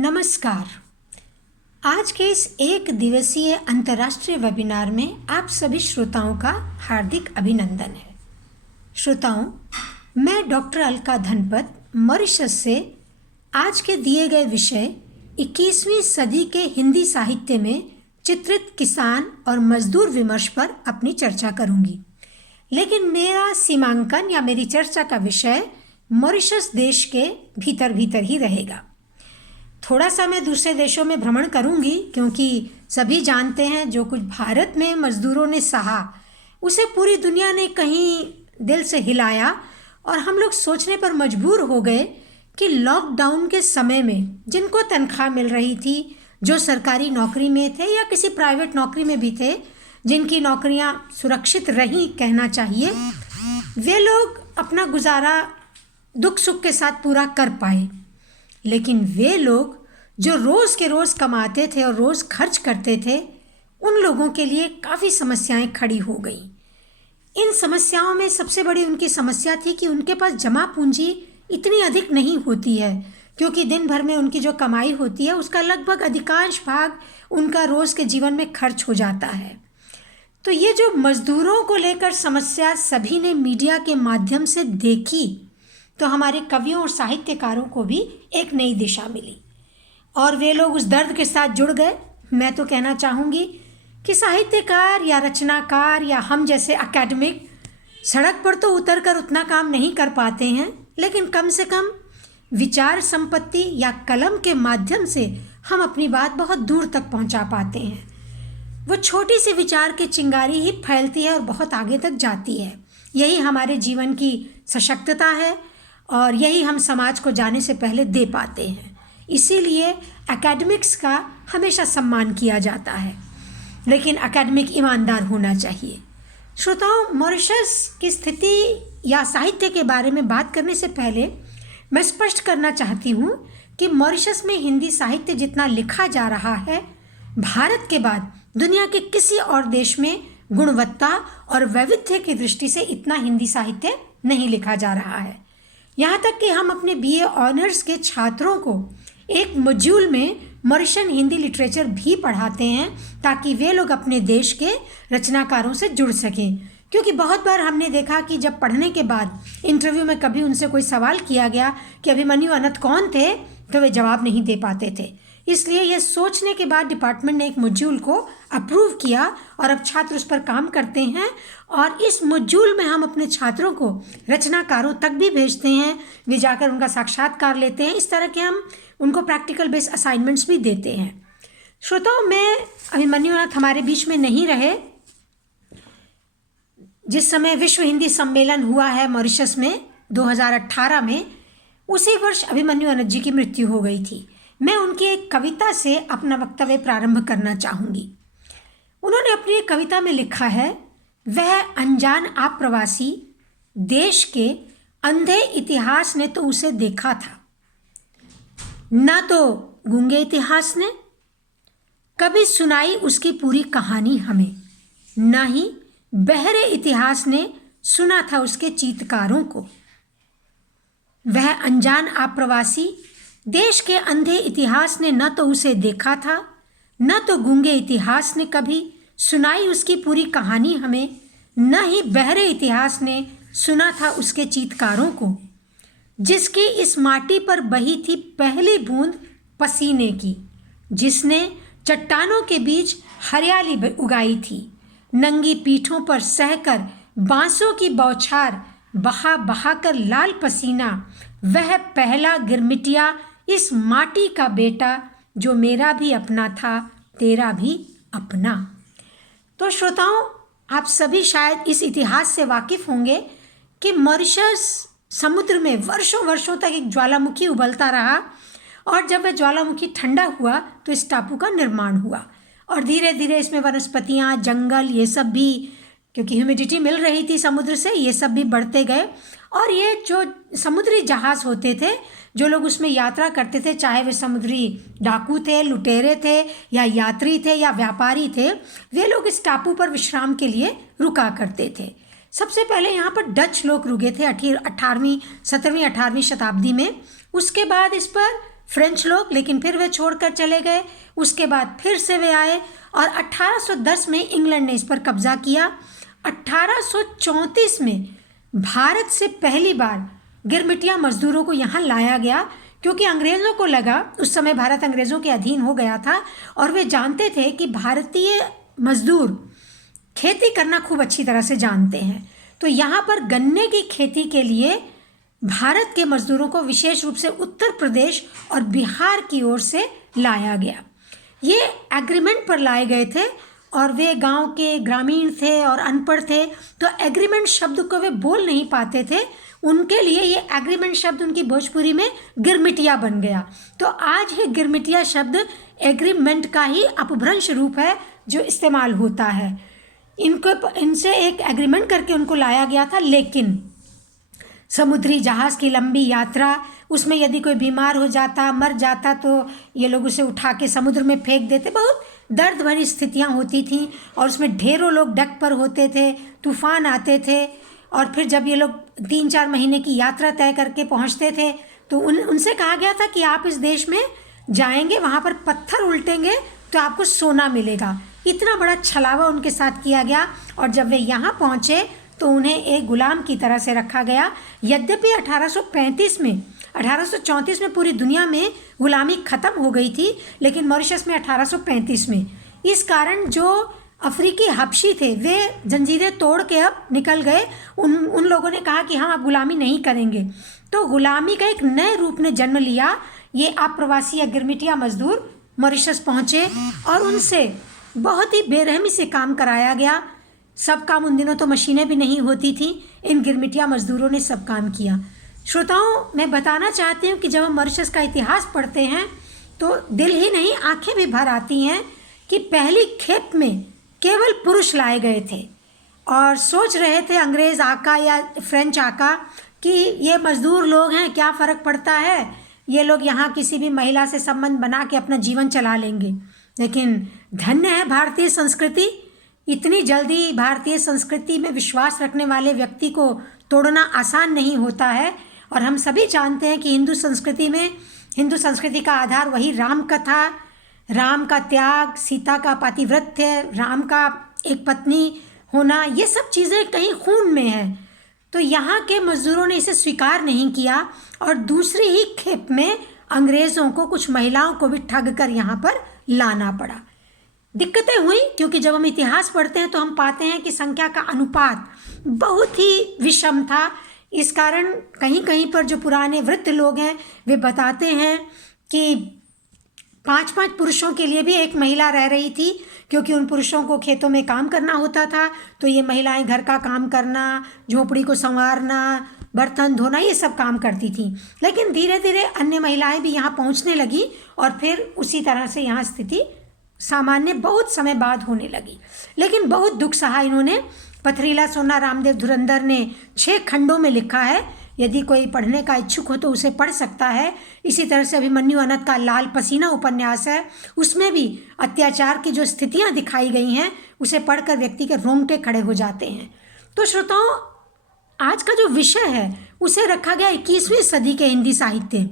नमस्कार। आज के इस एक दिवसीय अंतर्राष्ट्रीय वेबिनार में आप सभी श्रोताओं का हार्दिक अभिनंदन है। श्रोताओं, मैं डॉक्टर अलका धनपत मॉरिशस से आज के दिए गए विषय 21वीं सदी के हिंदी साहित्य में चित्रित किसान और मजदूर विमर्श पर अपनी चर्चा करूंगी। लेकिन मेरा सीमांकन या मेरी चर्चा का विषय मॉरिशस देश के भीतर भीतर ही रहेगा। थोड़ा सा मैं दूसरे देशों में भ्रमण करूंगी, क्योंकि सभी जानते हैं जो कुछ भारत में मजदूरों ने सहा उसे पूरी दुनिया ने कहीं दिल से हिलाया और हम लोग सोचने पर मजबूर हो गए कि लॉकडाउन के समय में जिनको तनख्वाह मिल रही थी, जो सरकारी नौकरी में थे या किसी प्राइवेट नौकरी में भी थे, जिनकी नौकरियां सुरक्षित रहीं कहना चाहिए, वे लोग अपना गुजारा दुख सुख के साथ पूरा कर पाए। लेकिन वे लोग जो रोज़ के रोज़ कमाते थे और रोज़ खर्च करते थे, उन लोगों के लिए काफ़ी समस्याएं खड़ी हो गई। इन समस्याओं में सबसे बड़ी उनकी समस्या थी कि उनके पास जमा पूंजी इतनी अधिक नहीं होती है, क्योंकि दिन भर में उनकी जो कमाई होती है उसका लगभग अधिकांश भाग उनका रोज़ के जीवन में खर्च हो जाता है। तो ये जो मज़दूरों को लेकर समस्या सभी ने मीडिया के माध्यम से देखी, तो हमारे कवियों और साहित्यकारों को भी एक नई दिशा मिली और वे लोग उस दर्द के साथ जुड़ गए। मैं तो कहना चाहूँगी कि साहित्यकार या रचनाकार या हम जैसे एकेडमिक सड़क पर तो उतर कर उतना काम नहीं कर पाते हैं, लेकिन कम से कम विचार संपत्ति या कलम के माध्यम से हम अपनी बात बहुत दूर तक पहुँचा पाते हैं। वो छोटी सी विचार की चिंगारी ही फैलती है और बहुत आगे तक जाती है। यही हमारे जीवन की सशक्तता है और यही हम समाज को जाने से पहले दे पाते हैं। इसीलिए एकेडमिक्स का हमेशा सम्मान किया जाता है, लेकिन एकेडमिक ईमानदार होना चाहिए। श्रोताओं, मॉरिशस की स्थिति या साहित्य के बारे में बात करने से पहले मैं स्पष्ट करना चाहती हूँ कि मॉरिशस में हिंदी साहित्य जितना लिखा जा रहा है, भारत के बाद दुनिया के किसी और देश में गुणवत्ता और वैविध्य की दृष्टि से इतना हिंदी साहित्य नहीं लिखा जा रहा है। यहाँ तक कि हम अपने बीए ऑनर्स के छात्रों को एक मॉड्यूल में मॉरिशन हिंदी लिटरेचर भी पढ़ाते हैं, ताकि वे लोग अपने देश के रचनाकारों से जुड़ सकें। क्योंकि बहुत बार हमने देखा कि जब पढ़ने के बाद इंटरव्यू में कभी उनसे कोई सवाल किया गया कि अभिमन्यु अनंत कौन थे, तो वे जवाब नहीं दे पाते थे। इसलिए यह सोचने के बाद डिपार्टमेंट ने एक मॉड्यूल को अप्रूव किया और अब छात्र उस पर काम करते हैं और इस मॉड्यूल में हम अपने छात्रों को रचनाकारों तक भी भेजते हैं। वे जाकर उनका साक्षात्कार लेते हैं। इस तरह के हम उनको प्रैक्टिकल बेस असाइनमेंट्स भी देते हैं। श्रोताओं, मैं अभिमन्यु अनंत हमारे बीच में नहीं रहे जिस समय विश्व हिंदी सम्मेलन हुआ है मॉरिशस में 2018 में। उसी वर्ष अभिमन्यु अनंत जी की मृत्यु हो गई थी। मैं उनकी एक कविता से अपना वक्तव्य प्रारंभ करना चाहूँगी। उन्होंने अपनी एक कविता में लिखा है, वह अनजान आप्रवासी देश के अंधे इतिहास ने तो उसे देखा था, ना तो गूंगे इतिहास ने कभी सुनाई उसकी पूरी कहानी हमें, ना ही बहरे इतिहास ने सुना था उसके चीत्कारों को। वह अनजान आप्रवासी देश के अंधे इतिहास ने न तो उसे देखा था, न तो गूंगे इतिहास ने कभी सुनाई उसकी पूरी कहानी हमें, न ही बहरे इतिहास ने सुना था उसके चीत्कारों को, जिसकी इस माटी पर बही थी पहली बूंद पसीने की, जिसने चट्टानों के बीच हरियाली उगाई थी, नंगी पीठों पर सहकर बांसों की बौछार बहा बहा कर लाल पसीना, वह पहला गिरमिटिया इस माटी का बेटा, जो मेरा भी अपना था तेरा भी अपना। तो श्रोताओं, आप सभी शायद इस इतिहास से वाकिफ होंगे कि मॉरिशस समुद्र में वर्षों वर्षों तक एक ज्वालामुखी उबलता रहा और जब वह ज्वालामुखी ठंडा हुआ तो इस टापू का निर्माण हुआ और धीरे धीरे इसमें वनस्पतियाँ, जंगल, ये सब भी, क्योंकि ह्यूमिडिटी मिल रही थी समुद्र से, ये सब भी बढ़ते गए। और ये जो समुद्री जहाज़ होते थे, जो लोग उसमें यात्रा करते थे, चाहे वे समुद्री डाकू थे, लुटेरे थे या यात्री थे या व्यापारी थे, वे लोग इस टापू पर विश्राम के लिए रुका करते थे। सबसे पहले यहाँ पर डच लोग रुके थे 17वीं 18वीं शताब्दी में। उसके बाद इस पर फ्रेंच लोग, लेकिन फिर वे छोड़कर चले गए। उसके बाद फिर से वे आए और 1810 में इंग्लैंड ने इस पर कब्जा किया। 1834 में भारत से पहली बार गिरमिटिया मजदूरों को यहाँ लाया गया, क्योंकि अंग्रेज़ों को लगा, उस समय भारत अंग्रेज़ों के अधीन हो गया था और वे जानते थे कि भारतीय मजदूर खेती करना खूब अच्छी तरह से जानते हैं। तो यहाँ पर गन्ने की खेती के लिए भारत के मजदूरों को विशेष रूप से उत्तर प्रदेश और बिहार की ओर से लाया गया। ये एग्रीमेंट पर लाए गए थे और वे गांव के ग्रामीण थे और अनपढ़ थे, तो एग्रीमेंट शब्द को वे बोल नहीं पाते थे। उनके लिए ये एग्रीमेंट शब्द उनकी भोजपुरी में गिरमिटिया बन गया। तो आज ये गिरमिटिया शब्द एग्रीमेंट का ही अपभ्रंश रूप है जो इस्तेमाल होता है। इनसे एक एग्रीमेंट करके उनको लाया गया था, लेकिन समुद्री जहाज़ की लंबी यात्रा, उसमें यदि कोई बीमार हो जाता, मर जाता, तो ये लोग उसे उठा के समुद्र में फेंक देते। बहुत दर्द भरी स्थितियाँ होती थीं और उसमें ढेरों लोग डेक पर होते थे, तूफान आते थे। और फिर जब ये लोग 3-4 महीने की यात्रा तय करके पहुँचते थे तो उनसे कहा गया था कि आप इस देश में जाएंगे, वहाँ पर पत्थर उल्टेंगे तो आपको सोना मिलेगा। इतना बड़ा छलावा उनके साथ किया गया और जब वे यहाँ पहुँचे तो उन्हें एक गुलाम की तरह से रखा गया। यद्यपि 1834 में पूरी दुनिया में गुलामी ख़त्म हो गई थी, लेकिन मॉरिशस में 1835 में। इस कारण जो अफ्रीकी हबशी थे वे जंजीरें तोड़ के अब निकल गए। उन लोगों ने कहा कि हम अब गुलामी नहीं करेंगे। तो गुलामी का एक नए रूप ने जन्म लिया। ये अप्रवासी या गिरमिटिया मजदूर मॉरिशस पहुँचे और उनसे बहुत ही बेरहमी से काम कराया गया। सब काम, उन दिनों तो मशीनें भी नहीं होती थी, इन गिरमिटिया मजदूरों ने सब काम किया। श्रोताओं, मैं बताना चाहती हूँ कि जब हम मॉरिशस का इतिहास पढ़ते हैं तो दिल ही नहीं आंखें भी भर आती हैं कि पहली खेप में केवल पुरुष लाए गए थे और सोच रहे थे अंग्रेज़ आका या फ्रेंच आका कि ये मज़दूर लोग हैं, क्या फ़र्क पड़ता है, ये लोग यहाँ किसी भी महिला से संबंध बना के अपना जीवन चला लेंगे। लेकिन धन्य है भारतीय संस्कृति, इतनी जल्दी भारतीय संस्कृति में विश्वास रखने वाले व्यक्ति को तोड़ना आसान नहीं होता है। और हम सभी जानते हैं कि हिंदू संस्कृति का आधार वही राम कथा, राम का त्याग, सीता का पातिव्रत्य, राम का एक पत्नी होना, ये सब चीज़ें कहीं खून में है। तो यहाँ के मज़दूरों ने इसे स्वीकार नहीं किया और दूसरी ही खेप में अंग्रेज़ों को, कुछ महिलाओं को भी ठग कर यहाँ पर लाना पड़ा। दिक्कतें हुई क्योंकि जब हम इतिहास पढ़ते हैं तो हम पाते हैं कि संख्या का अनुपात बहुत ही विषम था। इस कारण कहीं कहीं पर जो पुराने वृद्ध लोग हैं वे बताते हैं कि 5-5 पुरुषों के लिए भी एक महिला रह रही थी, क्योंकि उन पुरुषों को खेतों में काम करना होता था। तो ये महिलाएं घर का काम करना, झोपड़ी को संवारना, बर्तन धोना, ये सब काम करती थी। लेकिन धीरे धीरे अन्य महिलाएं भी यहाँ पहुँचने लगी और फिर उसी तरह से यहाँ स्थिति सामान्य बहुत समय बाद होने लगी। लेकिन बहुत दुख सहा इन्होंने। पथरीला सोना रामदेव धुरंधर ने 6 खंडों में लिखा है, यदि कोई पढ़ने का इच्छुक हो तो उसे पढ़ सकता है। इसी तरह से अभिमन्यु अनंत का लाल पसीना उपन्यास है, उसमें भी अत्याचार की जो स्थितियां दिखाई गई हैं उसे पढ़कर व्यक्ति के रोंगटे खड़े हो जाते हैं। तो श्रोताओं, आज का जो विषय है उसे रखा गया 21वीं सदी के हिंदी साहित्य।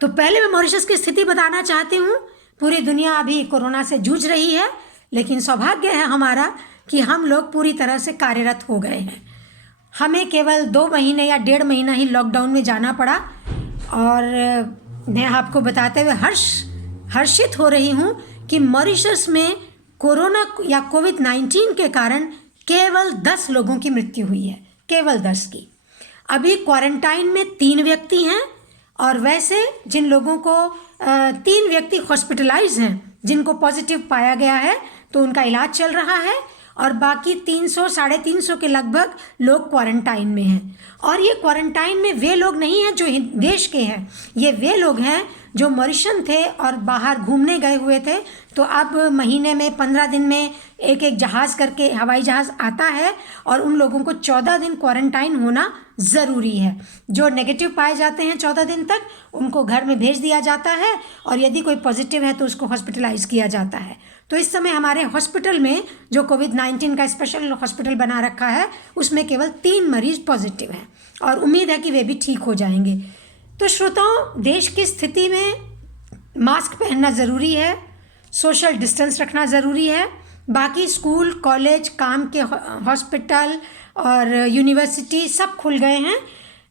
तो पहले मैं मॉरिशस की स्थिति बताना चाहती हूँ। पूरी दुनिया अभी कोरोना से जूझ रही है, लेकिन सौभाग्य है हमारा कि हम लोग पूरी तरह से कार्यरत हो गए हैं। हमें केवल 2 महीने या 1.5 महीना ही लॉकडाउन में जाना पड़ा और मैं आपको बताते हुए हर्षित हो रही हूँ कि मॉरिशस में कोरोना या कोविड-19 के कारण केवल 10 लोगों की मृत्यु हुई है, केवल 10 की। अभी क्वारंटाइन में 3 व्यक्ति हैं और वैसे जिन लोगों को 3 व्यक्ति हॉस्पिटलाइज हैं जिनको पॉजिटिव पाया गया है तो उनका इलाज चल रहा है और बाकी 300-350 के लगभग लोग क्वारंटाइन में हैं। और ये क्वारंटाइन में वे लोग नहीं हैं जो देश के हैं, ये वे लोग हैं जो मॉरिशन थे और बाहर घूमने गए हुए थे। तो अब महीने में 15 दिन में एक जहाज़ करके हवाई जहाज़ आता है और उन लोगों को 14 दिन क्वारंटाइन होना ज़रूरी है। जो नेगेटिव पाए जाते हैं 14 दिन तक उनको घर में भेज दिया जाता है और यदि कोई पॉजिटिव है तो उसको हॉस्पिटलाइज किया जाता है। तो इस समय हमारे हॉस्पिटल में जो कोविड-19 का स्पेशल हॉस्पिटल बना रखा है उसमें केवल 3 मरीज पॉजिटिव हैं और उम्मीद है कि वे भी ठीक हो जाएंगे। तो श्रोताओं, देश की स्थिति में मास्क पहनना ज़रूरी है, सोशल डिस्टेंस रखना ज़रूरी है। बाकी स्कूल, कॉलेज, काम के हॉस्पिटल और यूनिवर्सिटी सब खुल गए हैं।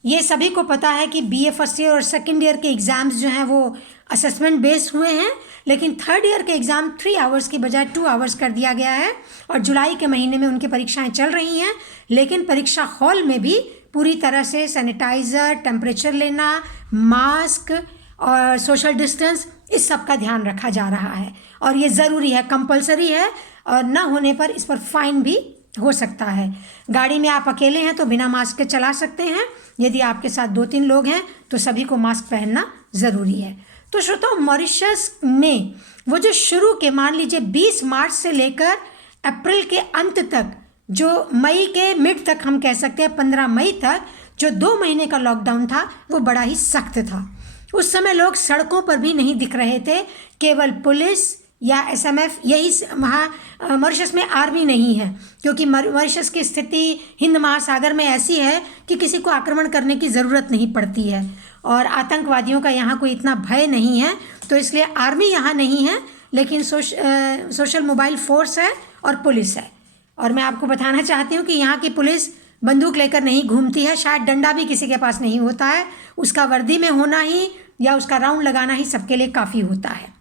ये सभी को पता है कि बीए फर्स्ट ईयर और सेकेंड ईयर के एग्ज़ाम्स जो हैं वो असेसमेंट बेस्ड हुए हैं, लेकिन थर्ड ईयर के एग्ज़ाम 3 आवर्स की बजाय 2 आवर्स कर दिया गया है और जुलाई के महीने में उनकी परीक्षाएं चल रही हैं। लेकिन परीक्षा हॉल में भी पूरी तरह से सैनिटाइज़र, टेम्परेचर लेना, मास्क और सोशल डिस्टेंस, इस सब का ध्यान रखा जा रहा है और ये ज़रूरी है, कंपलसरी है और ना होने पर इस पर फाइन भी हो सकता है। गाड़ी में आप अकेले हैं तो बिना मास्क के चला सकते हैं। यदि आपके साथ 2-3 लोग हैं तो सभी को मास्क पहनना ज़रूरी है। तो श्रोताओ, मॉरिशस में वो जो शुरू के मान लीजिए 20 मार्च से लेकर अप्रैल के अंत तक, जो मई के मिड तक हम कह सकते हैं 15 मई तक जो 2 महीने का लॉकडाउन था वो बड़ा ही सख्त था। उस समय लोग सड़कों पर भी नहीं दिख रहे थे, केवल पुलिस या एसएमएफ, यही वहाँ मॉरिशस में आर्मी नहीं है क्योंकि मॉरिशस की स्थिति हिंद महासागर में ऐसी है कि किसी को आक्रमण करने की ज़रूरत नहीं पड़ती है और आतंकवादियों का यहाँ कोई इतना भय नहीं है, तो इसलिए आर्मी यहाँ नहीं है, लेकिन सोशल मोबाइल फोर्स है और पुलिस है। और मैं आपको बताना चाहती हूँ कि यहाँ की पुलिस बंदूक लेकर नहीं घूमती है, शायद डंडा भी किसी के पास नहीं होता है, उसका वर्दी में होना ही या उसका राउंड लगाना ही सबके लिए काफ़ी होता है।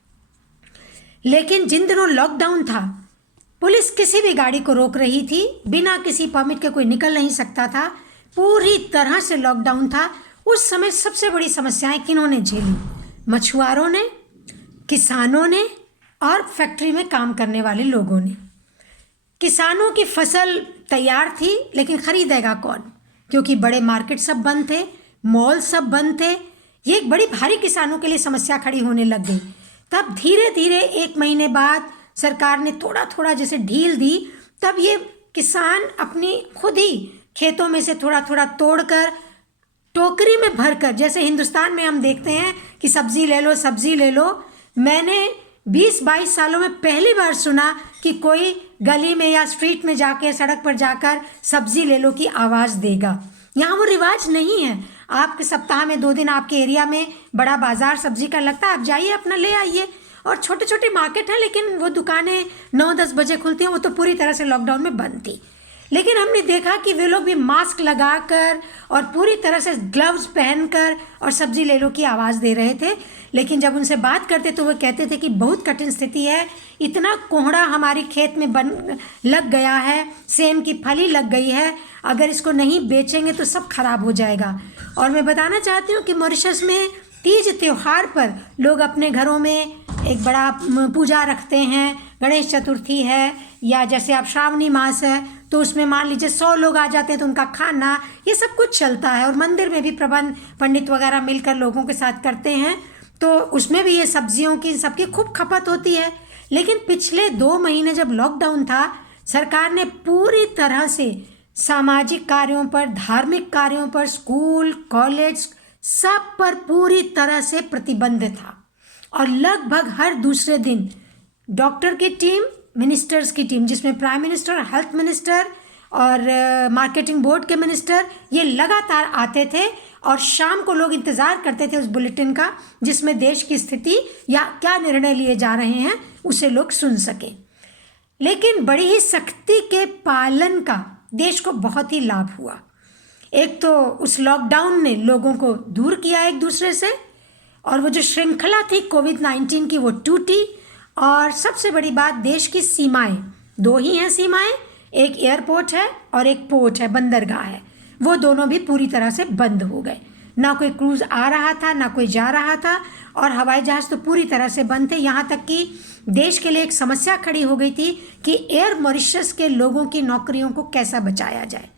लेकिन जिन दिनों लॉकडाउन था, पुलिस किसी भी गाड़ी को रोक रही थी, बिना किसी परमिट के कोई निकल नहीं सकता था, पूरी तरह से लॉकडाउन था। उस समय सबसे बड़ी समस्याएं किन्होंने झेली? मछुआरों ने, किसानों ने और फैक्ट्री में काम करने वाले लोगों ने। किसानों की फसल तैयार थी लेकिन ख़रीदेगा कौन? क्योंकि बड़े मार्केट सब बंद थे, मॉल सब बंद थे। ये एक बड़ी भारी किसानों के लिए समस्या खड़ी होने लग गई। तब धीरे धीरे 1 महीने बाद सरकार ने थोड़ा थोड़ा जैसे ढील दी, तब ये किसान अपनी खुद ही खेतों में से थोड़ा थोड़ा तोड़कर टोकरी में भरकर, जैसे हिंदुस्तान में हम देखते हैं कि सब्ज़ी ले लो, सब्ज़ी ले लो। मैंने 20-22 सालों में पहली बार सुना कि कोई गली में या स्ट्रीट में जाके, सड़क पर जाकर सब्ज़ी ले लो की आवाज़ देगा। यहाँ वो रिवाज नहीं है। आपके सप्ताह में 2 दिन आपके एरिया में बड़ा बाज़ार सब्ज़ी का लगता है, आप जाइए अपना ले आइए। और छोटे छोटे मार्केट हैं लेकिन वो दुकानें 9-10 बजे खुलती हैं, वो तो पूरी तरह से लॉकडाउन में बंद थी। लेकिन हमने देखा कि वे लोग भी मास्क लगाकर और पूरी तरह से ग्लव्स पहनकर और सब्ज़ी ले लो की आवाज़ दे रहे थे। लेकिन जब उनसे बात करते तो वो कहते थे कि बहुत कठिन स्थिति है, इतना कोहड़ा हमारी खेत में लग गया है, सेम की फली लग गई है, अगर इसको नहीं बेचेंगे तो सब खराब हो जाएगा। और मैं बताना चाहती हूँ कि मॉरिशस में तीज त्यौहार पर लोग अपने घरों में एक बड़ा पूजा रखते हैं। गणेश चतुर्थी है या जैसे आप श्रावणी मास है तो उसमें मान लीजिए 100 लोग आ जाते हैं तो उनका खाना, ये सब कुछ चलता है। और मंदिर में भी प्रबंध पंडित वगैरह मिलकर लोगों के साथ करते हैं, तो उसमें भी ये सब्जियों की सबकी खूब खपत होती है। लेकिन पिछले 2 महीने जब लॉकडाउन था, सरकार ने पूरी तरह से सामाजिक कार्यों पर, धार्मिक कार्यों पर, स्कूल, कॉलेज सब पर पूरी तरह से प्रतिबंध था। और लगभग हर दूसरे दिन डॉक्टर की टीम, मिनिस्टर्स की टीम, जिसमें प्राइम मिनिस्टर, हेल्थ मिनिस्टर और मार्केटिंग बोर्ड के मिनिस्टर, ये लगातार आते थे और शाम को लोग इंतज़ार करते थे उस बुलेटिन का जिसमें देश की स्थिति या क्या निर्णय लिए जा रहे हैं उसे लोग सुन सकें। लेकिन बड़ी ही सख्ती के पालन का देश को बहुत ही लाभ हुआ। एक तो उस लॉकडाउन ने लोगों को दूर किया एक दूसरे से, और वो जो श्रृंखला थी कोविड-19 की वो टूटी। और सबसे बड़ी बात, देश की सीमाएं 2 ही हैं सीमाएं, एक एयरपोर्ट है और एक पोर्ट है, बंदरगाह है, वो दोनों भी पूरी तरह से बंद हो गए। ना कोई क्रूज़ आ रहा था, ना कोई जा रहा था, और हवाई जहाज़ तो पूरी तरह से बंद थे। यहाँ तक कि देश के लिए एक समस्या खड़ी हो गई थी कि एयर मॉरिशस के लोगों की नौकरियों को कैसा बचाया जाए।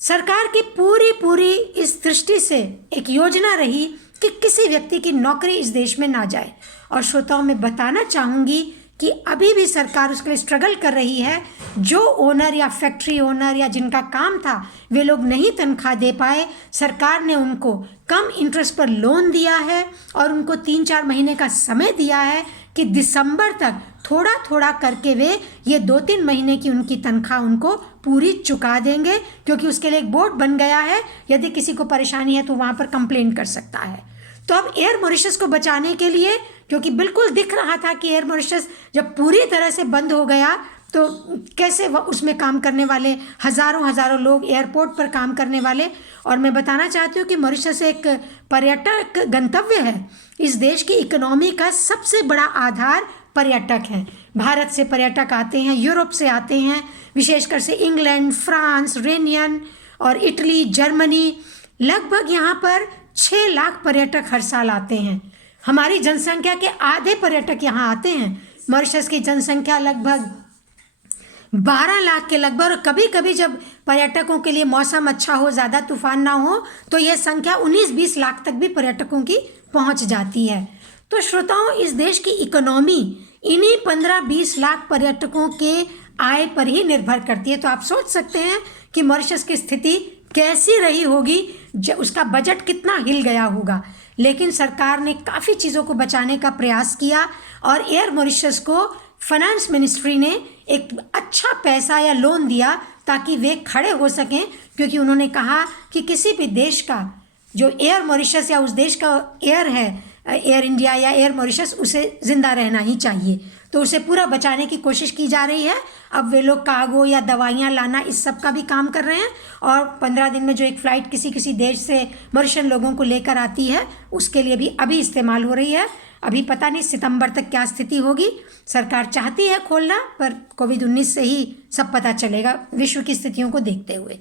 सरकार की पूरी इस दृष्टि से एक योजना रही कि किसी व्यक्ति की नौकरी इस देश में ना जाए। और श्रोताओं, मैं बताना चाहूँगी कि अभी भी सरकार उसके लिए स्ट्रगल कर रही है। जो ओनर या फैक्ट्री ओनर या जिनका काम था वे लोग नहीं तनख्वाह दे पाए, सरकार ने उनको कम इंटरेस्ट पर लोन दिया है और उनको 3-4 महीने का समय दिया है कि दिसंबर तक थोड़ा थोड़ा करके वे ये 2-3 महीने की उनकी तनख्वाह उनको पूरी चुका देंगे, क्योंकि उसके लिए एक बोर्ड बन गया है। यदि किसी को परेशानी है तो वहाँ पर कंप्लेन कर सकता है। तो अब एयर मॉरिशस को बचाने के लिए, क्योंकि बिल्कुल दिख रहा था कि एयर मॉरिशस जब पूरी तरह से बंद हो गया तो कैसे उसमें काम करने वाले हज़ारों लोग, एयरपोर्ट पर काम करने वाले। और मैं बताना चाहती हूँ कि मॉरिशस एक पर्यटक गंतव्य है। इस देश की इकोनॉमी का सबसे बड़ा आधार पर्यटक हैं। भारत से पर्यटक आते हैं, यूरोप से आते हैं, विशेषकर से इंग्लैंड, फ्रांस, रेनियन और इटली, जर्मनी। लगभग यहाँ पर 6 लाख पर्यटक हर साल आते हैं। हमारी जनसंख्या के आधे पर्यटक यहाँ आते हैं। मॉरिशस की जनसंख्या लगभग 12 लाख के लगभग, और कभी कभी जब पर्यटकों के लिए मौसम अच्छा हो, ज़्यादा तूफान ना हो, तो यह संख्या 19-20 लाख तक भी पर्यटकों की पहुंच जाती है। तो श्रोताओं, इस देश की इकोनॉमी इन्हीं 15-20 लाख पर्यटकों के आय पर ही निर्भर करती है। तो आप सोच सकते हैं कि मॉरिशस की स्थिति कैसी रही होगी, उसका बजट कितना हिल गया होगा। लेकिन सरकार ने काफ़ी चीज़ों को बचाने का प्रयास किया और एयर मॉरिशस को फाइनेंस मिनिस्ट्री ने एक अच्छा पैसा या लोन दिया ताकि वे खड़े हो सकें, क्योंकि उन्होंने कहा कि किसी भी देश का जो एयर मॉरिशस या उस देश का एयर है, एयर इंडिया या एयर मॉरिशस, उसे ज़िंदा रहना ही चाहिए। तो उसे पूरा बचाने की कोशिश की जा रही है। अब वे लोग कार्गो या दवाइयाँ लाना, इस सब का भी काम कर रहे हैं। और 15 दिन में जो एक फ़्लाइट किसी देश से मॉरिशन लोगों को लेकर आती है, उसके लिए भी अभी इस्तेमाल हो रही है। अभी पता नहीं सितंबर तक क्या स्थिति होगी। सरकार चाहती है खोलना, पर कोविड-19 से ही सब पता चलेगा विश्व की स्थितियों को देखते हुए।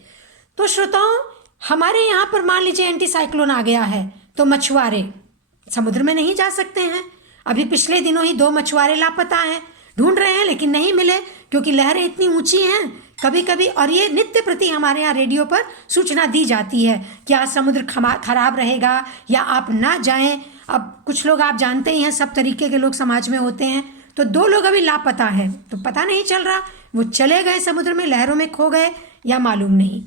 तो श्रोताओं, हमारे यहाँ पर मान लीजिए एंटी साइक्लोन आ गया है, तो मछुआरे समुद्र में नहीं जा सकते हैं। अभी पिछले दिनों ही 2 मछुआरे लापता हैं, ढूंढ रहे हैं लेकिन नहीं मिले, क्योंकि लहरें इतनी ऊंची हैं कभी कभी। और ये नित्य प्रति हमारे यहाँ रेडियो पर सूचना दी जाती है कि आज समुद्र खराब रहेगा या आप ना जाएं। अब कुछ लोग आप जानते ही हैं, सब तरीके के लोग समाज में होते हैं। तो 2 लोग अभी लापता हैं, तो पता नहीं चल रहा वो चले गए समुद्र में, लहरों में खो गए या मालूम नहीं।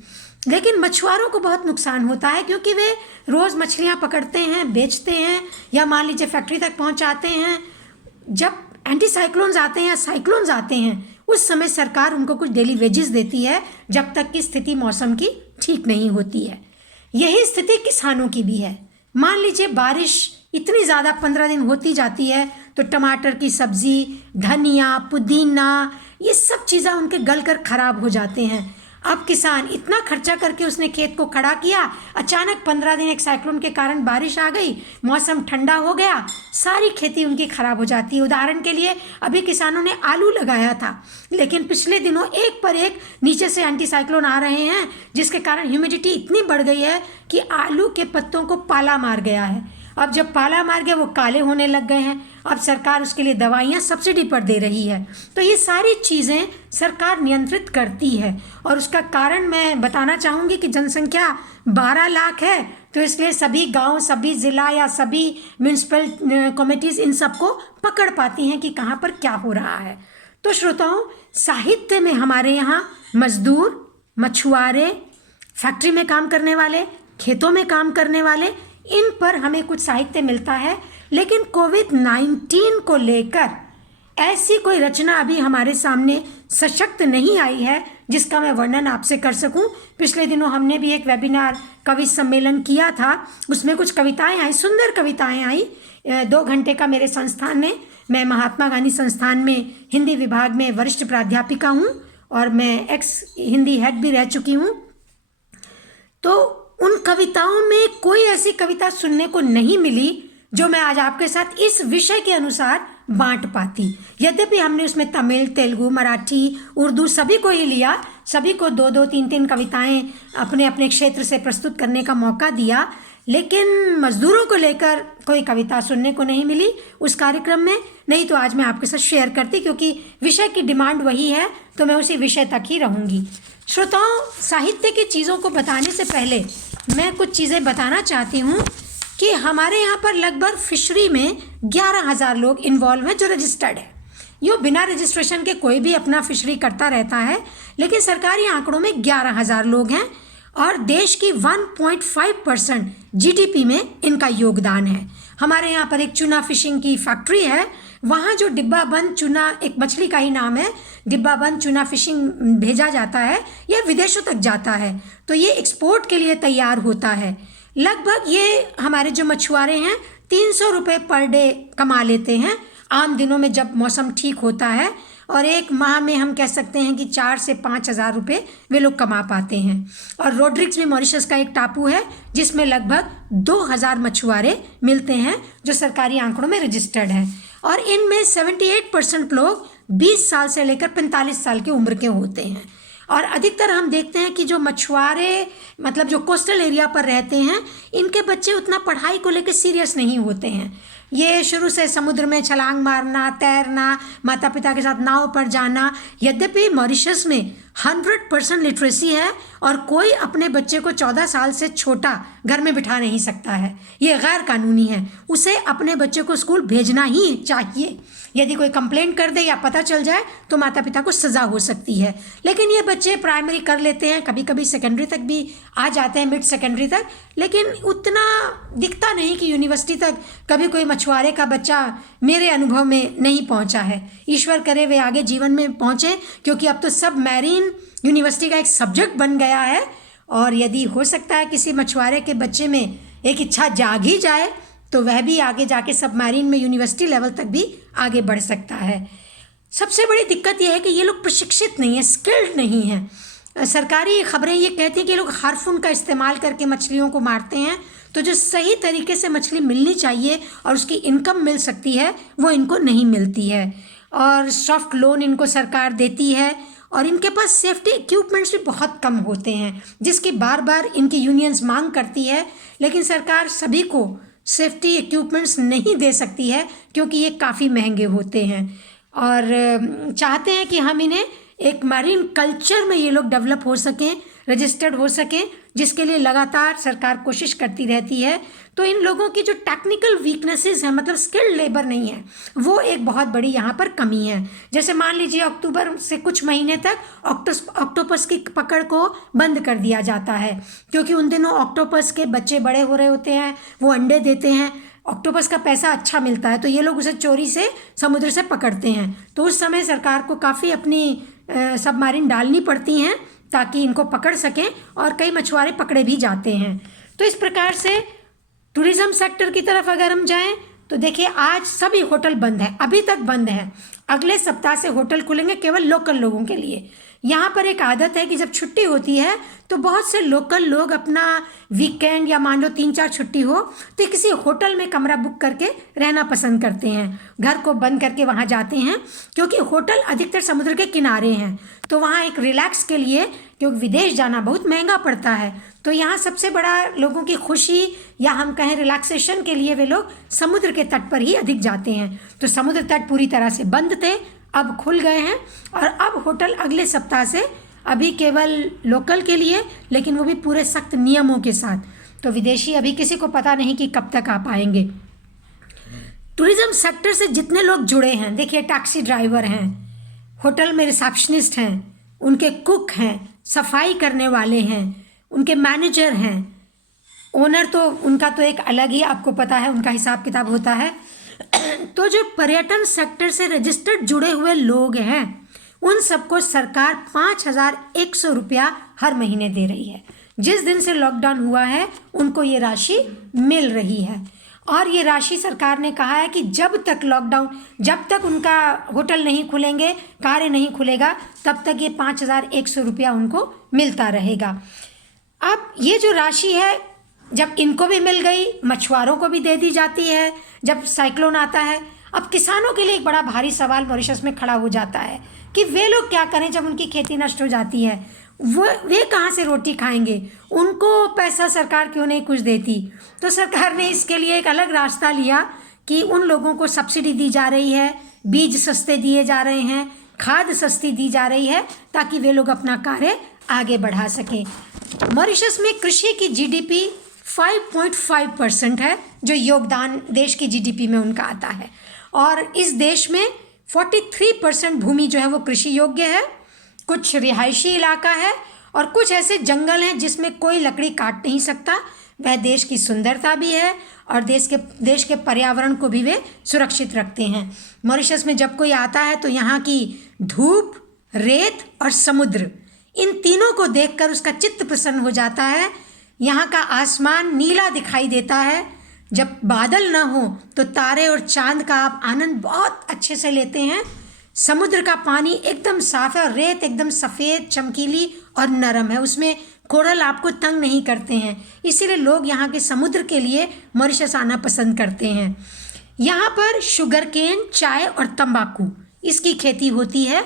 लेकिन मछुआरों को बहुत नुकसान होता है, क्योंकि वे रोज़ मछलियाँ पकड़ते हैं, बेचते हैं या मान लीजिए फैक्ट्री तक पहुँचाते हैं। जब एंटी साइक्लोन्स आते हैं या साइक्लोन्स आते हैं, उस समय सरकार उनको कुछ डेली वेजेस देती है, जब तक कि स्थिति मौसम की ठीक नहीं होती है। यही स्थिति किसानों की भी है। मान लीजिए बारिश इतनी ज़्यादा 15 दिन होती जाती है, तो टमाटर की सब्ज़ी, धनिया, पुदीना, ये सब चीज़ें उनके गल कर ख़राब हो जाते हैं। अब किसान इतना खर्चा करके उसने खेत को खड़ा किया, अचानक 15 दिन एक साइक्लोन के कारण बारिश आ गई, मौसम ठंडा हो गया, सारी खेती उनकी खराब हो जाती है। उदाहरण के लिए अभी किसानों ने आलू लगाया था, लेकिन पिछले दिनों एक पर एक नीचे से एंटी साइक्लोन आ रहे हैं, जिसके कारण ह्यूमिडिटी इतनी बढ़ गई है कि आलू के पत्तों को पाला मार गया है। अब जब पाला मार गया, वो काले होने लग गए हैं। अब सरकार उसके लिए दवाइयाँ सब्सिडी पर दे रही है। तो ये सारी चीज़ें सरकार नियंत्रित करती है, और उसका कारण मैं बताना चाहूँगी कि जनसंख्या 12 लाख है, तो इसलिए सभी गांव, सभी ज़िला या सभी म्यूनिसिपल कमेटीज़ इन सबको पकड़ पाती हैं कि कहाँ पर क्या हो रहा है। तो श्रोताओं, साहित्य में हमारे यहाँ मजदूर, मछुआरे, फैक्ट्री में काम करने वाले, खेतों में काम करने वाले, इन पर हमें कुछ साहित्य मिलता है। लेकिन कोविड-19 को लेकर ऐसी कोई रचना अभी हमारे सामने सशक्त नहीं आई है जिसका मैं वर्णन आपसे कर सकूं। पिछले दिनों हमने भी एक वेबिनार कवि सम्मेलन किया था, उसमें कुछ कविताएं आई, सुंदर कविताएं आई। 2 घंटे का मेरे संस्थान ने, मैं महात्मा गांधी संस्थान में हिंदी विभाग में वरिष्ठ प्राध्यापिका हूँ और मैं एक्स हिंदी हेड भी रह चुकी हूँ। तो उन कविताओं में कोई ऐसी कविता सुनने को नहीं मिली जो मैं आज आपके साथ इस विषय के अनुसार बांट पाती। यद्यपि हमने उसमें तमिल, तेलुगु, मराठी, उर्दू सभी को ही लिया, सभी को 2-2, 3-3 कविताएं अपने अपने क्षेत्र से प्रस्तुत करने का मौका दिया, लेकिन मजदूरों को लेकर कोई कविता सुनने को नहीं मिली उस कार्यक्रम में। नहीं तो आज मैं आपके साथ शेयर करती, क्योंकि विषय की डिमांड वही है, तो मैं उसी विषय तक ही रहूँगी। श्रोताओं, साहित्य की चीज़ों को बताने से पहले मैं कुछ चीज़ें बताना चाहती हूँ कि हमारे यहाँ पर लगभग फिशरी में 11,000 लोग इन्वॉल्व हैं जो रजिस्टर्ड है। यो बिना रजिस्ट्रेशन के कोई भी अपना फिशरी करता रहता है, लेकिन सरकारी आंकड़ों में 11,000 लोग हैं और देश की 1.5% GDP में इनका योगदान है। हमारे यहाँ पर एक चूना फिशिंग की फैक्ट्री है, वहाँ जो डिब्बा बंद चूना, एक मछली का ही नाम है, डिब्बा बंद चूना फिशिंग भेजा जाता है, यह विदेशों तक जाता है, तो ये एक्सपोर्ट के लिए तैयार होता है। लगभग ये हमारे जो मछुआरे हैं 300 रुपये पर डे कमा लेते हैं आम दिनों में जब मौसम ठीक होता है, और एक माह में हम कह सकते हैं कि 4 से 5 हज़ार रुपये वे लोग कमा पाते हैं। और रोड्रिक्स भी मॉरिशस का एक टापू है जिसमें लगभग 2000 मछुआरे मिलते हैं जो सरकारी आंकड़ों में रजिस्टर्ड है, और इनमें 78% लोग 20 साल से लेकर 45 साल की उम्र के होते हैं। और अधिकतर हम देखते हैं कि जो मछुआरे मतलब जो कोस्टल एरिया पर रहते हैं, इनके बच्चे उतना पढ़ाई को लेकर सीरियस नहीं होते हैं। ये शुरू से समुद्र में छलांग मारना, तैरना, माता पिता के साथ नाव पर जाना, यद्यपि मॉरिशस में 100% लिटरेसी है और कोई अपने बच्चे को 14 साल से छोटा घर में बिठा नहीं सकता है, ये गैर कानूनी है। उसे अपने बच्चे को स्कूल भेजना ही चाहिए। यदि कोई कंप्लेंट कर दे या पता चल जाए तो माता पिता को सज़ा हो सकती है। लेकिन ये बच्चे प्राइमरी कर लेते हैं, कभी कभी सेकेंडरी तक भी आ जाते हैं, मिड सेकेंडरी तक, लेकिन उतना दिखता नहीं कि यूनिवर्सिटी तक कभी कोई मछुआरे का बच्चा मेरे अनुभव में नहीं पहुंचा है। ईश्वर करे वे आगे जीवन में पहुंचे, क्योंकि अब तो सब मैरीन यूनिवर्सिटी का एक सब्जेक्ट बन गया है। और यदि हो सकता है किसी मछुआरे के बच्चे में एक इच्छा जाग ही जाए तो वह भी आगे जाके सबमरीन में यूनिवर्सिटी लेवल तक भी आगे बढ़ सकता है। सबसे बड़ी दिक्कत यह है कि ये लोग प्रशिक्षित नहीं है, स्किल्ड नहीं है। सरकारी खबरें ये कहती हैं कि ये लोग हार्पून का इस्तेमाल करके मछलियों को मारते हैं, तो जो सही तरीके से मछली मिलनी चाहिए और उसकी इनकम मिल सकती है वो इनको नहीं मिलती है। और सॉफ्ट लोन इनको सरकार देती है, और इनके पास सेफ्टी इक्विपमेंट्स भी बहुत कम होते हैं जिसकी बार बार इनकी यूनियंस मांग करती है, लेकिन सरकार सभी को सेफ्टी इक्विपमेंट्स नहीं दे सकती है क्योंकि ये काफ़ी महंगे होते हैं। और चाहते हैं कि हम इन्हें एक मैरीन कल्चर में ये लोग डेवलप हो सकें, रजिस्टर्ड हो सकें, जिसके लिए लगातार सरकार कोशिश करती रहती है। तो इन लोगों की जो टेक्निकल वीकनेसेस हैं, मतलब स्किल्ड लेबर नहीं है, वो एक बहुत बड़ी यहाँ पर कमी है। जैसे मान लीजिए अक्टूबर से कुछ महीने तक ऑक्टोपस की पकड़ को बंद कर दिया जाता है, क्योंकि उन दिनों ऑक्टोपस के बच्चे बड़े हो रहे होते हैं, वो अंडे देते हैं, ऑक्टोपस का पैसा अच्छा मिलता है, तो ये लोग उसे चोरी से समुद्र से पकड़ते हैं। तो उस समय सरकार को काफ़ी अपनी सबमरीन डालनी पड़ती हैं ताकि इनको पकड़ सकें, और कई मछुआरे पकड़े भी जाते हैं। तो इस प्रकार से टूरिज़्म सेक्टर की तरफ अगर हम जाएं तो देखिए आज सभी होटल बंद है, अभी तक बंद है। अगले सप्ताह से होटल खुलेंगे केवल लोकल लोगों के लिए। यहाँ पर एक आदत है कि जब छुट्टी होती है तो बहुत से लोकल लोग अपना वीकेंड या मान लो 3-4 छुट्टी हो तो किसी होटल में कमरा बुक करके रहना पसंद करते हैं, घर को बंद करके वहाँ जाते हैं, क्योंकि होटल अधिकतर समुद्र के किनारे हैं। तो वहाँ एक रिलैक्स के लिए, क्योंकि विदेश जाना बहुत महंगा पड़ता है, तो यहाँ सबसे बड़ा लोगों की खुशी या हम कहें रिलैक्सेशन के लिए वे लोग समुद्र के तट पर ही अधिक जाते हैं। तो समुद्र तट पूरी तरह से बंद थे, अब खुल गए हैं, और अब होटल अगले सप्ताह से अभी केवल लोकल के लिए, लेकिन वो भी पूरे सख्त नियमों के साथ। तो विदेशी अभी किसी को पता नहीं कि कब तक आ पाएंगे। टूरिज्म सेक्टर से जितने लोग जुड़े हैं, देखिए टैक्सी ड्राइवर हैं, होटल में रिसेप्शनिस्ट हैं, उनके कुक हैं, सफाई करने वाले हैं, उनके मैनेजर हैं, ओनर तो उनका तो एक अलग ही आपको पता है उनका हिसाब किताब होता है। तो जो पर्यटन सेक्टर से रजिस्टर्ड जुड़े हुए लोग हैं उन सबको सरकार 5100 रुपया हर महीने दे रही है। जिस दिन से लॉकडाउन हुआ है उनको ये राशि मिल रही है, और ये राशि सरकार ने कहा है कि जब तक उनका होटल नहीं खुलेंगे, कार्य नहीं खुलेगा, तब तक ये 5100 रुपया उनको मिलता रहेगा। अब ये जो राशि है जब इनको भी मिल गई, मछुआरों को भी दे दी जाती है। जब साइक्लोन आता है, अब किसानों के लिए एक बड़ा भारी सवाल मॉरिशस में खड़ा हो जाता है कि वे लोग क्या करें जब उनकी खेती नष्ट हो जाती है, वे कहाँ से रोटी खाएंगे, उनको पैसा सरकार क्यों नहीं कुछ देती। तो सरकार ने इसके लिए एक अलग रास्ता लिया कि उन लोगों को सब्सिडी दी जा रही है, बीज सस्ते दिए जा रहे हैं, खाद सस्ती दी जा रही है, ताकि वे लोग अपना कार्य आगे बढ़ा सकें। मॉरिशस में कृषि की जीडीपी 5.5% है, जो योगदान देश की जीडीपी में उनका आता है, और इस देश में 43% भूमि जो है वो कृषि योग्य है। कुछ रिहायशी इलाका है और कुछ ऐसे जंगल हैं जिसमें कोई लकड़ी काट नहीं सकता। वह देश की सुंदरता भी है और देश के पर्यावरण को भी वे सुरक्षित रखते हैं। मॉरिशस में जब कोई आता है तो यहाँ की धूप, रेत और समुद्र, इन तीनों को देखकर उसका चित्त प्रसन्न हो जाता है। यहाँ का आसमान नीला दिखाई देता है। जब बादल ना हो तो तारे और चांद का आप आनंद बहुत अच्छे से लेते हैं। समुद्र का पानी एकदम साफ है और रेत एकदम सफ़ेद, चमकीली और नरम है, उसमें कोरल आपको तंग नहीं करते हैं। इसीलिए लोग यहाँ के समुद्र के लिए मॉरिशस आना पसंद करते हैं। यहाँ पर शुगर केन, चाय और तंबाकू, इसकी खेती होती है।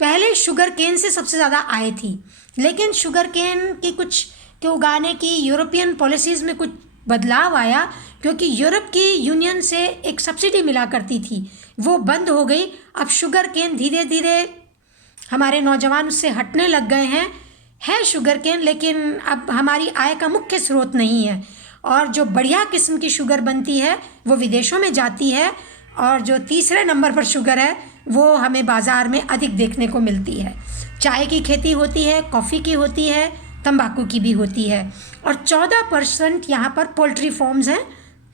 पहले शुगर केन से सबसे ज़्यादा आय थी, लेकिन शुगर केन की कुछ के उगाने की यूरोपियन पॉलिसीज़ में कुछ बदलाव आया, क्योंकि यूरोप की यूनियन से एक सब्सिडी मिला करती थी, वो बंद हो गई। अब शुगर केन धीरे धीरे हमारे नौजवान उससे हटने लग गए हैं। है शुगर केन, लेकिन अब हमारी आय का मुख्य स्रोत नहीं है। और जो बढ़िया किस्म की शुगर बनती है वो विदेशों में जाती है, और जो तीसरे नंबर पर शुगर है वो हमें बाज़ार में अधिक देखने को मिलती है। चाय की खेती होती है, कॉफ़ी की होती है, तंबाकू की भी होती है। और 14% यहाँ पर पोल्ट्री फार्म्स हैं,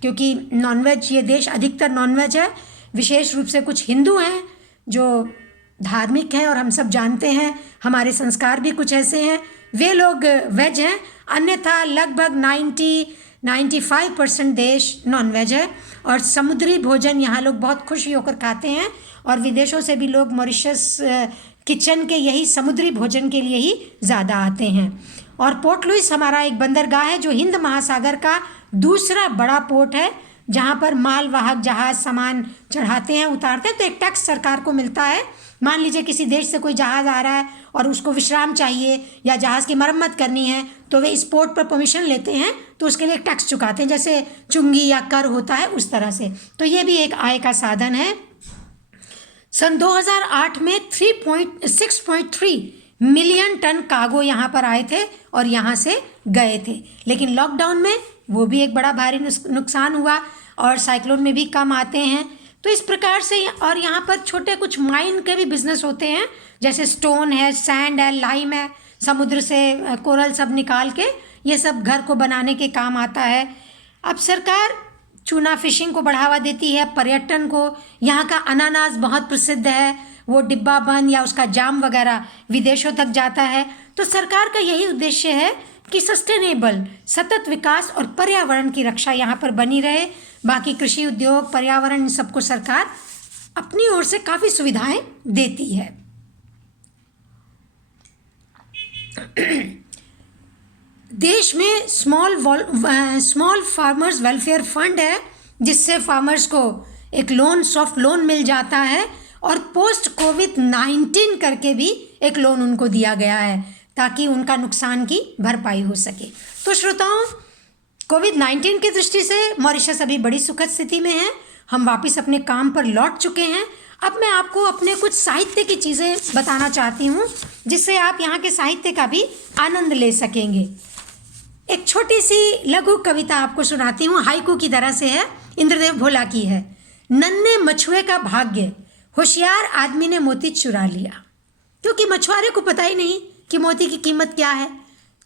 क्योंकि नॉनवेज, ये देश अधिकतर नॉनवेज है। विशेष रूप से कुछ हिंदू हैं जो धार्मिक हैं, और हम सब जानते हैं हमारे संस्कार भी कुछ ऐसे हैं, वे लोग वेज हैं। अन्यथा लगभग 95% देश नॉनवेज है। और समुद्री भोजन यहाँ लोग बहुत खुशी होकर खाते हैं, और विदेशों से भी लोग मॉरिशस किचन के यही समुद्री भोजन के लिए ही ज़्यादा आते हैं। और पोर्ट लुइस हमारा एक बंदरगाह है जो हिंद महासागर का दूसरा बड़ा पोर्ट है, जहाँ पर मालवाहक जहाज़ सामान चढ़ाते हैं, उतारते हैं, तो एक टैक्स सरकार को मिलता है। मान लीजिए किसी देश से कोई जहाज़ आ रहा है और उसको विश्राम चाहिए या जहाज़ की मरम्मत करनी है, तो वे इस पोर्ट पर परमिशन लेते हैं, तो उसके लिए टैक्स चुकाते हैं, जैसे चुंगी या कर होता है उस तरह से। तो ये भी एक आय का साधन है। सन 2008 में 6.3 मिलियन टन कार्गो यहाँ पर आए थे और यहाँ से गए थे, लेकिन लॉकडाउन में वो भी एक बड़ा भारी नुकसान हुआ, और साइक्लोन में भी कम आते हैं। तो इस प्रकार से, और यहाँ पर छोटे कुछ माइन के भी बिजनेस होते हैं, जैसे स्टोन है, सैंड है, लाइम है, समुद्र से कोरल सब निकाल के ये सब घर को बनाने के काम आता है। अब सरकार चूना फिशिंग को बढ़ावा देती है, पर्यटन को। यहाँ का अनानास बहुत प्रसिद्ध है, वो डिब्बा बंद या उसका जाम वगैरह विदेशों तक जाता है। तो सरकार का यही उद्देश्य है कि सस्टेनेबल, सतत विकास और पर्यावरण की रक्षा यहाँ पर बनी रहे। बाकी कृषि उद्योग, पर्यावरण, इन सबको सरकार अपनी ओर से काफ़ी सुविधाएं देती है। देश में स्मॉल फार्मर्स वेलफेयर फंड है, जिससे फार्मर्स को एक लोन, सॉफ्ट लोन मिल जाता है, और पोस्ट कोविड-19 करके भी एक लोन उनको दिया गया है, ताकि उनका नुकसान की भरपाई हो सके। तो श्रोताओं, कोविड-19 की दृष्टि से मॉरिशस अभी बड़ी सुखद स्थिति में है। हम वापस अपने काम पर लौट चुके हैं। अब मैं आपको अपने कुछ साहित्य की चीज़ें बताना चाहती हूँ, जिससे आप यहाँ के साहित्य का भी आनंद ले सकेंगे। एक छोटी सी लघु कविता आपको सुनाती हूँ, हाइकू की तरह से है, इंद्रदेव भोला की है। नन्हे मछुए का भाग्य, होशियार आदमी ने मोती चुरा लिया। क्योंकि मछुआरे को पता ही नहीं कि मोती की कीमत क्या है,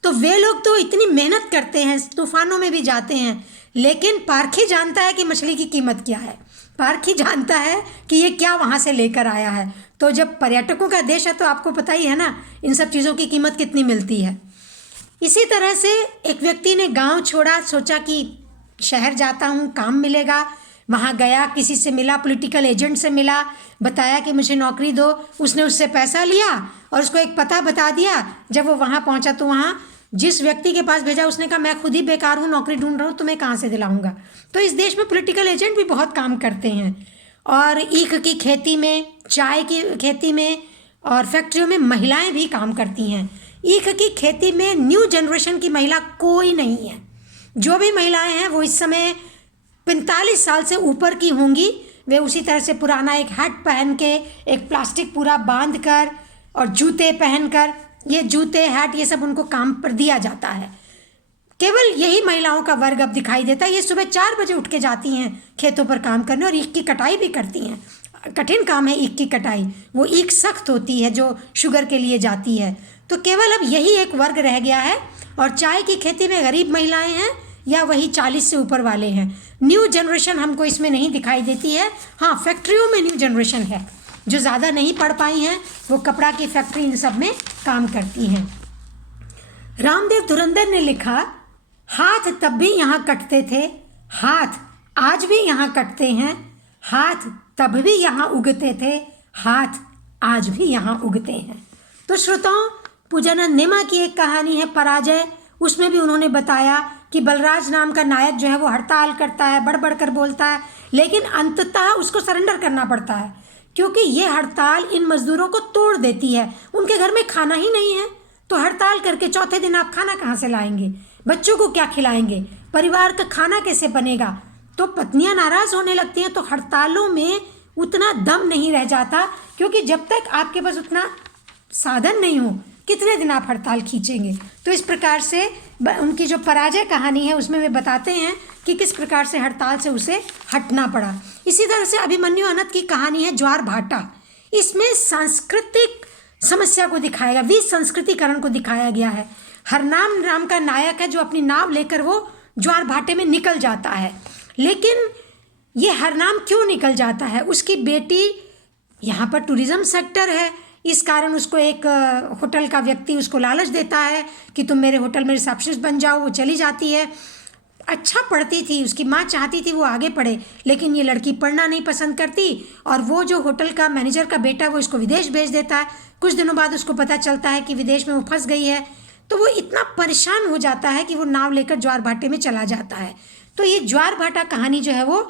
तो वे लोग तो इतनी मेहनत करते हैं, तूफानों में भी जाते हैं, लेकिन पारखी जानता है कि मछली की कीमत क्या है। पारखी जानता है कि ये क्या वहाँ से लेकर आया है। तो जब पर्यटकों का देश है तो आपको पता ही है ना इन सब चीज़ों की कीमत कितनी मिलती है। इसी तरह से एक व्यक्ति ने गांव छोड़ा, सोचा कि शहर जाता हूँ, काम मिलेगा। वहाँ गया, किसी से मिला, पॉलिटिकल एजेंट से मिला, बताया कि मुझे नौकरी दो। उसने उससे पैसा लिया और उसको एक पता बता दिया। जब वो वहाँ पहुँचा तो वहाँ जिस व्यक्ति के पास भेजा उसने कहा मैं खुद ही बेकार हूँ, नौकरी ढूंढ रहा हूँ, तुम्हें कहाँ से दिलाऊंगा। तो इस देश में पॉलिटिकल एजेंट भी बहुत काम करते हैं। और ईख की खेती में, चाय की खेती में और फैक्ट्रियों में महिलाएं भी काम करती हैं। ईख की खेती में न्यू जनरेशन की महिला कोई नहीं है। जो भी महिलाएं हैं वो इस समय 45 साल से ऊपर की होंगी। वे उसी तरह से पुराना एक हैट पहन के, एक प्लास्टिक पूरा बांध कर और जूते पहनकर, ये जूते, हैट, ये सब उनको काम पर दिया जाता है। केवल यही महिलाओं का वर्ग अब दिखाई देता है। ये सुबह 4 बजे उठ के जाती हैं खेतों पर काम करने और ईख की कटाई भी करती हैं। कठिन काम है ईख की कटाई, वो ईख सख्त होती है जो शुगर के लिए जाती है। तो केवल अब यही एक वर्ग रह गया है। और चाय की खेती में गरीब महिलाएं हैं या वही 40 से ऊपर वाले हैं। न्यू जनरेशन हमको इसमें नहीं दिखाई देती है। हाँ, फैक्ट्रियों में न्यू जनरेशन है, जो ज़्यादा नहीं पढ़ पाई हैं वो कपड़ा की फैक्ट्री इन सब में काम करती हैं। रामदेव धुरंधर ने लिखा, हाथ तब भी यहाँ कटते थे, हाथ आज भी यहाँ कटते हैं, हाथ तब भी यहाँ उगते थे, हाथ आज भी यहाँ उगते हैं। तो श्रोताओं, पूजनानंद नेमा की एक कहानी है पराजय, उसमें भी उन्होंने बताया कि बलराज नाम का नायक जो है वो हड़ताल करता है, बढ़ बढ़ कर बोलता है, लेकिन अंततः उसको सरेंडर करना पड़ता है, क्योंकि ये हड़ताल इन मजदूरों को तोड़ देती है। उनके घर में खाना ही नहीं है, तो हड़ताल करके चौथे दिन आप खाना कहाँ से लाएंगे, बच्चों को क्या खिलाएंगे, परिवार का खाना कैसे बनेगा। तो पत्नियां नाराज़ होने लगती हैं। तो हड़तालों में उतना दम नहीं रह जाता, क्योंकि जब तक आपके पास उतना साधन नहीं हो, कितने दिन आप हड़ताल खींचेंगे। तो इस प्रकार से उनकी जो पराजय कहानी है उसमें वे बताते हैं कि किस प्रकार से हड़ताल से उसे हटना पड़ा। इसी तरह से अभिमन्यु अनंत की कहानी है ज्वार भाटा। इसमें सांस्कृतिक समस्या को दिखाया गया, विसंस्कृतिकरण को दिखाया गया है। हरनाम नाम का नायक है जो अपनी नाव लेकर वो ज्वार भाटे में निकल जाता है, लेकिन ये हरनाम क्यों निकल जाता है? उसकी बेटी, यहाँ पर टूरिज्म सेक्टर है, इस कारण उसको एक होटल का व्यक्ति उसको लालच देता है कि तुम मेरे होटल में रिसेप्शनिस्ट बन जाओ। वो चली जाती है, अच्छा पढ़ती थी, उसकी माँ चाहती थी वो आगे पढ़े, लेकिन ये लड़की पढ़ना नहीं पसंद करती और वो जो होटल का मैनेजर का बेटा वो इसको विदेश भेज देता है। कुछ दिनों बाद उसको पता चलता है कि विदेश में वो फंस गई है, तो वो इतना परेशान हो जाता है कि वो नाव लेकर ज्वार भाटे में चला जाता है। तो ये ज्वार भाटा कहानी जो है वो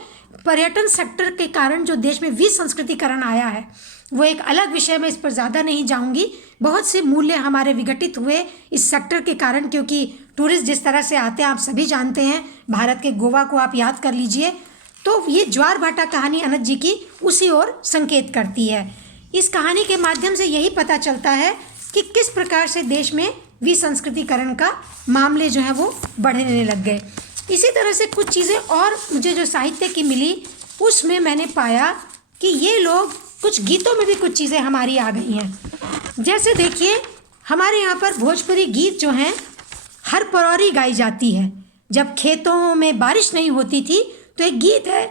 पर्यटन सेक्टर के कारण जो देश में विसंस्कृतिकरण आया है, वो एक अलग विषय में, इस पर ज़्यादा नहीं जाऊंगी। बहुत से मूल्य हमारे विघटित हुए इस सेक्टर के कारण, क्योंकि टूरिस्ट जिस तरह से आते हैं आप सभी जानते हैं। भारत के गोवा को आप याद कर लीजिए। तो ये ज्वार भाटा कहानी अनंत जी की उसी ओर संकेत करती है। इस कहानी के माध्यम से यही पता चलता है कि किस प्रकार से देश में विसंस्कृतिकरण का मामले जो है वो बढ़ने लग गए। इसी तरह से कुछ चीज़ें और मुझे जो साहित्य की मिली, उसमें मैंने पाया कि ये लोग कुछ गीतों में भी कुछ चीज़ें हमारी आ गई हैं। जैसे देखिए, हमारे यहाँ पर भोजपुरी गीत जो हैं हर परौरी गाई जाती है। जब खेतों में बारिश नहीं होती थी तो एक गीत है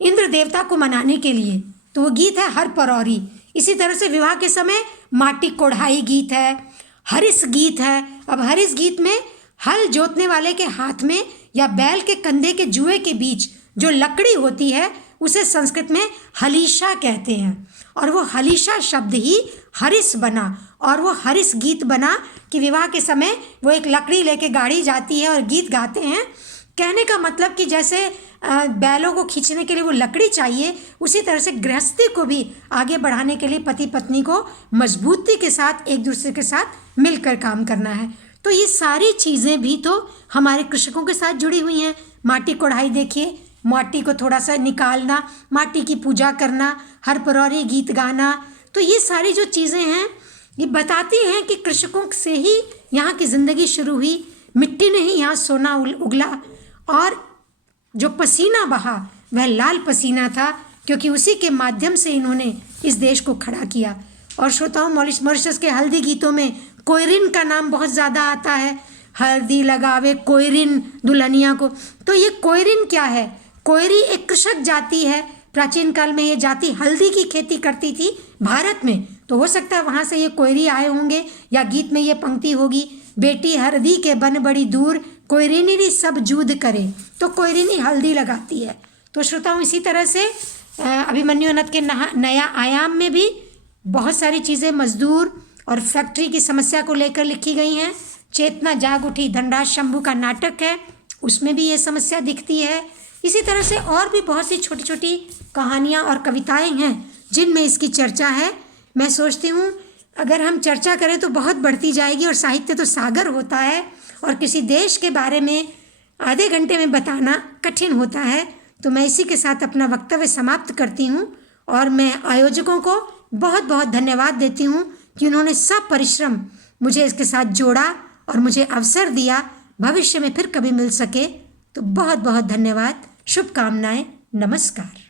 इंद्र देवता को मनाने के लिए, तो वो गीत है हर परौरी। इसी तरह से विवाह के समय माटी कोढ़ाई गीत है, हरिस गीत है। अब हरिस गीत में हल जोतने वाले के हाथ में या बैल के कंधे के जुए के बीच जो लकड़ी होती है उसे संस्कृत में हलीशा कहते हैं, और वो हलीशा शब्द ही हरिस बना, और वो हरिस गीत बना कि विवाह के समय वो एक लकड़ी लेके गाड़ी जाती है और गीत गाते हैं। कहने का मतलब कि जैसे बैलों को खींचने के लिए वो लकड़ी चाहिए, उसी तरह से गृहस्थी को भी आगे बढ़ाने के लिए पति पत्नी को मजबूती के साथ एक दूसरे के साथ मिलकर काम करना है। तो ये सारी चीज़ें भी तो हमारे कृषकों के साथ जुड़ी हुई हैं। माटी कोढ़ाई देखिए, माटी को थोड़ा सा निकालना, माटी की पूजा करना, हर परौरी गीत गाना, तो ये सारी जो चीज़ें हैं ये बताती हैं कि कृषकों से ही यहाँ की ज़िंदगी शुरू हुई, मिट्टी ने ही यहाँ सोना उगला, और जो पसीना बहा वह लाल पसीना था, क्योंकि उसी के माध्यम से इन्होंने इस देश को खड़ा किया। और श्रोताओं, मॉरिशस के हल्दी गीतों में कोयरिन का नाम बहुत ज़्यादा आता है, हल्दी लगावे कोयरिन दुल्हनिया को। तो ये कोयरिन क्या है? कोयरी एक कृषक जाति है। प्राचीन काल में ये जाति हल्दी की खेती करती थी भारत में, तो हो सकता है वहाँ से ये कोयरी आए होंगे, या गीत में ये पंक्ति होगी, बेटी हल्दी के बन बड़ी दूर, कोयरिनी सब जूद करे। तो कोयरिनी हल्दी लगाती है। तो श्रोताओं, इसी तरह से अभिमन्यु अनंत के नया आयाम में भी बहुत सारी चीज़ें मजदूर और फैक्ट्री की समस्या को लेकर लिखी गई हैं। चेतना जाग उठी धनराज शंभू का नाटक है, उसमें भी ये समस्या दिखती है। इसी तरह से और भी बहुत सी छोटी छोटी कहानियाँ और कविताएं हैं जिनमें इसकी चर्चा है। मैं सोचती हूँ अगर हम चर्चा करें तो बहुत बढ़ती जाएगी, और साहित्य तो सागर होता है, और किसी देश के बारे में आधे घंटे में बताना कठिन होता है। तो मैं इसी के साथ अपना वक्तव्य समाप्त करती हूँ, और मैं आयोजकों को बहुत बहुत धन्यवाद देती हूँ कि उन्होंने सब परिश्रम मुझे इसके साथ जोड़ा और मुझे अवसर दिया। भविष्य में फिर कभी मिल सके तो बहुत बहुत धन्यवाद, शुभकामनाएं, नमस्कार।